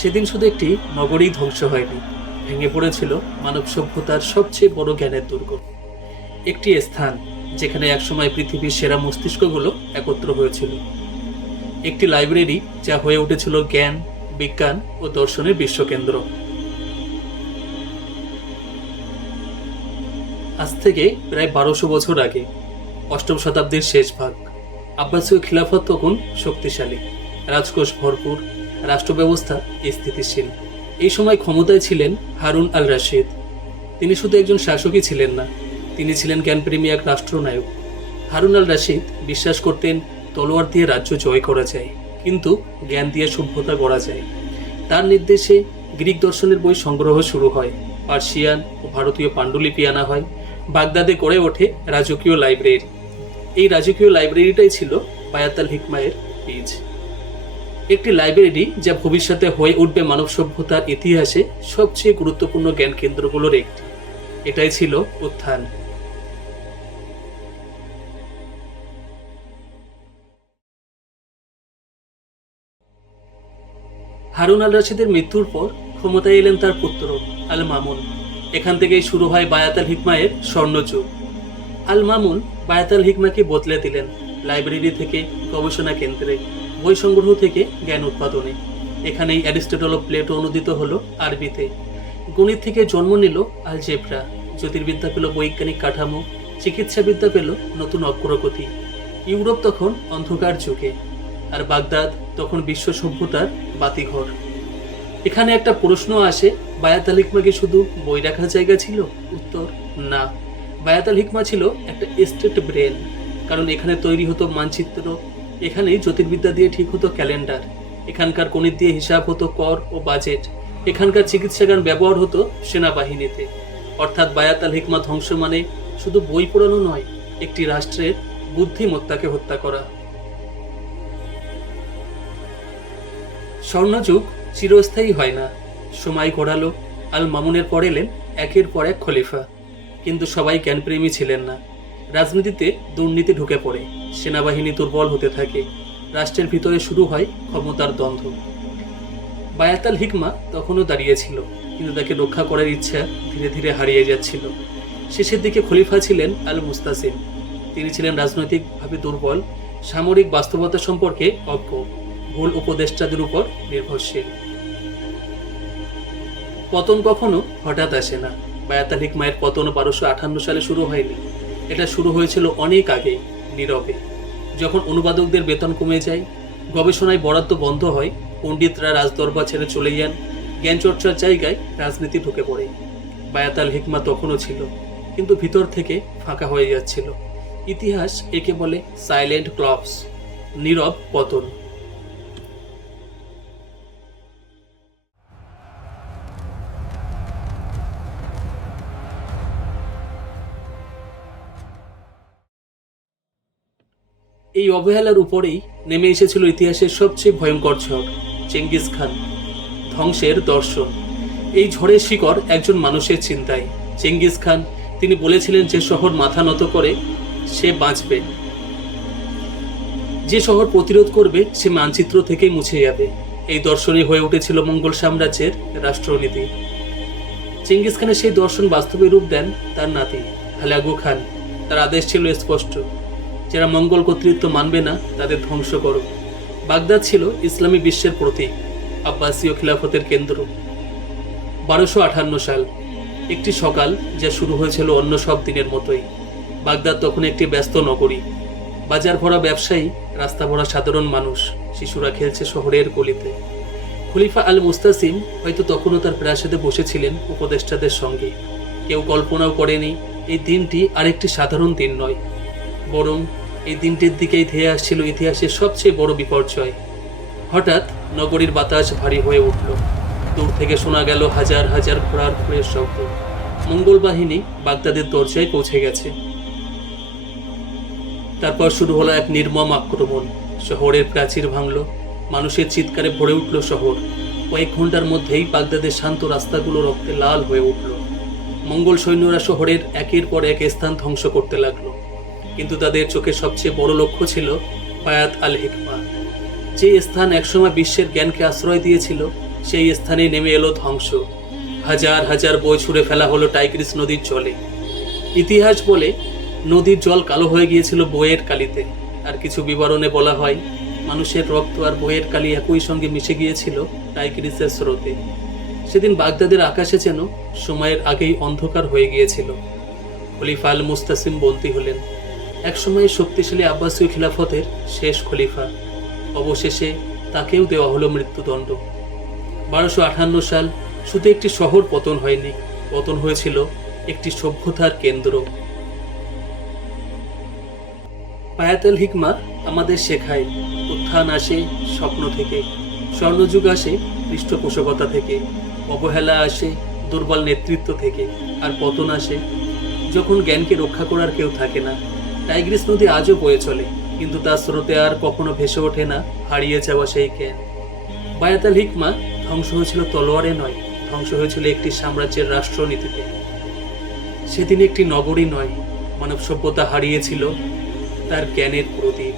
সেদিন শুধু একটি নগরী ধ্বংস হয়নি, ভেঙে পড়েছিল মানব সভ্যতার সবচেয়ে বড় জ্ঞানের দুর্গ। একটি স্থান যেখানে একসময় পৃথিবীর সেরা মস্তিষ্কগুলো একত্র হয়েছিল। একটি লাইব্রেরি যা হয়ে উঠেছিল জ্ঞান, বিজ্ঞান ও দর্শনের বিশ্বকেন্দ্র। আজ থেকে প্রায় 1200 বছর আগে, অষ্টম শতাব্দীর শেষ ভাগ, আব্বাসীয় খিলাফত তখন শক্তিশালী, রাজকোষ ভরপুর, রাষ্ট্র ব্যবস্থা স্থিতিশীল। এই সময় ক্ষমতায় ছিলেন হারুন আল রশিদ। তিনি শুধু একজন শাসকই ছিলেন না, তিনি ছিলেন জ্ঞানপ্রেমী এক রাষ্ট্রনায়ক। হারুন আল রশিদ বিশ্বাস করতেন তলোয়ার দিয়ে রাজ্য জয় করা যায়, কিন্তু জ্ঞান দিয়ে সভ্যতা গড়া যায়। তার নির্দেশে গ্রিক দর্শনের বই সংগ্রহ শুরু হয়, পার্সিয়ান ও ভারতীয় পাণ্ডুলিপি আনা হয়, বাগদাদে গড়ে ওঠে রাজকীয় লাইব্রেরি। এই রাজকীয় লাইব্রেরিটাই ছিল বায়াত আল হিকমায়ের বীজ। একটি লাইব্রেরি যা ভবিষ্যতে হয়ে উঠবে মানব সভ্যতার ইতিহাসে সবচেয়ে গুরুত্বপূর্ণ জ্ঞান কেন্দ্রগুলোর একটি। এটাই ছিল উত্থান। হারুন আল রশিদের মৃত্যুর পর ক্ষমতায় এলেন তার পুত্র আল মামুন। এখান থেকেই শুরু হয় বায়াত আল হিকমায়ের স্বর্ণযুগ। আল মামুন বায়াত আল হিকমাকে বদলে দিলেন লাইব্রেরি থেকে গবেষণা কেন্দ্রে, বই সংগ্রহ থেকে জ্ঞান উৎপাদনে। এখানেই অ্যারিস্টটল ও প্লেটো অনুদিত হলো আরবিতে। গণিত থেকে জন্ম নিল আলজেব্রা, জ্যোতির্বিদ্যা পেল বৈজ্ঞানিক কাঠামো, চিকিৎসাবিদ্যা পেল নতুন অগ্রগতি। ইউরোপ তখন অন্ধকার যুগে, আর বাগদাদ তখন বিশ্ব সভ্যতার বাতিঘর। এখানে একটা প্রশ্ন আসে, বায়াত আল হিকমা কি শুধু বই রাখার জায়গা ছিল? উত্তর না। বায়াত আল হিকমা ছিল একটা স্টেট ব্রেন, কারণ এখানে তৈরি হতো মানচিত্র, এখানেই জ্যোতির্বিদ্যা দিয়ে ঠিক হতো ক্যালেন্ডার, এখানকার গণিত দিয়ে হিসাব হতো কর ও বাজেট, এখানকার চিকিৎসাগার ব্যবহার হতো সেনাবাহিনীতে। অর্থাৎ বায়াত আল হিকমা ধ্বংস মানে শুধু বই পড়ানো নয়, একটি রাষ্ট্রের বুদ্ধিমত্তাকে হত্যা করা। স্বর্ণযুগ চিরস্থায়ী হয় না, সময় গড়ালো। আল মামুনের পর এলেন একের পর এক খলিফা, কিন্তু সবাই জ্ঞানপ্রেমী ছিলেন না। রাজনীতিতে দুর্নীতি ঢুকে পড়ে, সেনাবাহিনী দুর্বল হতে থাকে, রাষ্ট্রের ভিতরে শুরু হয় ক্ষমতার দ্বন্দ্ব। বায়াত আল হিকমা তখনও দাঁড়িয়েছিল, কিন্তু তাকে রক্ষা করার ইচ্ছা ধীরে ধীরে হারিয়ে যাচ্ছিল। শেষের দিকে খলিফা ছিলেন আল মুস্তাসিম। তিনি ছিলেন রাজনৈতিকভাবে দুর্বল, সামরিক বাস্তবতা সম্পর্কে অজ্ঞ, ভুল উপদেষ্টাদের উপর নির্ভরশীল। পতন কখনো হঠাৎ আসে না। বায়াত আল হিকমায়ের পতন 1258 সালে শুরু হয়নি, এটা শুরু হয়েছিল অনেক আগে, নীরবে। যখন অনুবাদকদের বেতন কমে যায়, গবেষণায় বরাদ্দ বন্ধ হয়, পণ্ডিতরা রাজদরবার ছেড়ে চলে যান, জ্ঞান চর্চার জায়গায় রাজনীতি ঢুকে পড়ে। বায়াত আল হিকমা তখনও ছিল, কিন্তু ভিতর থেকে ফাঁকা হয়ে যাচ্ছিল। ইতিহাস একে বলে সাইলেন্ট ক্লপস, নীরব পতন। এই অবহেলার উপরেই নেমে এসেছিল ইতিহাসের সবচেয়ে ভয়ঙ্কর ঝড়, চেঙ্গিস খান। ধ্বংসের দর্শন। এই ঝড়ের শিকড় একজন মানুষের চিন্তায়। চেঙ্গিস খান, তিনি বলেছিলেন যে শহর মাথা নত করে সে বাঁচবে, যে শহর প্রতিরোধ করবে সে মানচিত্র থেকেই মুছে যাবে। এই দর্শনই হয়ে উঠেছিল মঙ্গল সাম্রাজ্যের রাষ্ট্রনীতি। চেঙ্গিস খানের সেই দর্শন বাস্তবে রূপ দেন তার নাতি হালাগু খান। তার আদেশ ছিল স্পষ্ট, যারা মঙ্গল কর্তৃত্ব মানবে না তাদের ধ্বংস করো। বাগদাদ ছিল ইসলামী বিশ্বের প্রতীক, আব্বাসীয় খিলাফতের কেন্দ্র। 1258 সাল, একটি সকাল যা শুরু হয়েছিল অন্য সব দিনের মতোই। বাগদাদ তখন একটি ব্যস্ত নগরী, বাজার ভরা ব্যবসায়ী, রাস্তা ভরা সাধারণ মানুষ, শিশুরা খেলছে শহরের গলিতে। খলিফা আল মুস্তাসিম হয়তো তখনও তার প্রাসাদে বসেছিলেন উপদেষ্টাদের সঙ্গে। কেউ কল্পনাও করেনি এই দিনটি আরেকটি সাধারণ দিন নয়, বরং এই দিনটির দিকেই ধেয়ে আসছিল ইতিহাসের সবচেয়ে বড় বিপর্যয়। হঠাৎ নগরীর বাতাস ভারী হয়ে উঠল, দূর থেকে শোনা গেল হাজার হাজার ঘোড়ার ঘুরের শব্দ। মঙ্গল বাহিনী বাগদাদের দরজায় পৌঁছে গেছে। তারপর শুরু হলো এক নির্মম আক্রমণ। শহরের প্রাচীর ভাঙল, মানুষের চিৎকারে ভরে উঠল শহর। কয়েক ঘন্টার মধ্যেই বাগদাদের শান্ত রাস্তাগুলো রক্তে লাল হয়ে উঠল। মঙ্গল সৈন্যরা শহরের একের পর এক স্থান ধ্বংস করতে লাগলো, কিন্তু তাদের চোখে সবচেয়ে বড় লক্ষ্য ছিল বায়াত আল হিকমা। যে স্থান একসময় বিশ্বের জ্ঞানকে আশ্রয় দিয়েছিল, সেই স্থানে নেমে এলো ধ্বংস। হাজার হাজার বই ছুঁড়ে ফেলা হলো টাইগ্রিস নদীর জলে। ইতিহাস বলে নদীর জল কালো হয়ে গিয়েছিল বইয়ের কালিতে। আর কিছু বিবরণে বলা হয় মানুষের রক্ত আর বইয়ের কালি একই সঙ্গে মিশে গিয়েছিল টাইগ্রিসের স্রোতে। সেদিন বাগদাদের আকাশে যেন সময়ের আগেই অন্ধকার হয়ে গিয়েছিল। খলিফা আল মুস্তাসিম বন্দী হলেন, একসময় শক্তিশালী আব্বাসীয় খিলাফতের শেষ খলিফা। অবশেষে তাকেও দেওয়া হলো মৃত্যুদণ্ড। 1258 সাল শুধু একটি শহর পতন হয়নি, পতন হয়েছিল একটি সভ্যতার কেন্দ্র। বায়াতুল হিকমা আমাদের শেখায় উত্থান আসে স্বপ্ন থেকে, স্বর্ণযুগ আসে পৃষ্ঠপোষকতা থেকে, অবহেলা আসে দুর্বল নেতৃত্ব থেকে, আর পতন আসে যখন জ্ঞানকে রক্ষা করার কেউ থাকে না। টাইগ্রিস নদী আজও বয়ে চলে, কিন্তু তার স্রোতে আর কখনো ভেসে ওঠে না হারিয়ে যাওয়া সেই জ্ঞান। বায়াতুল হিকমা ধ্বংস হয়েছিল তলোয়ারে নয়, ধ্বংস হয়েছিল একটি সাম্রাজ্যের রাষ্ট্রনীতিতে। সেদিন একটি নগরী নয়, মানব সভ্যতা হারিয়েছিল তার জ্ঞানের প্রদীপ।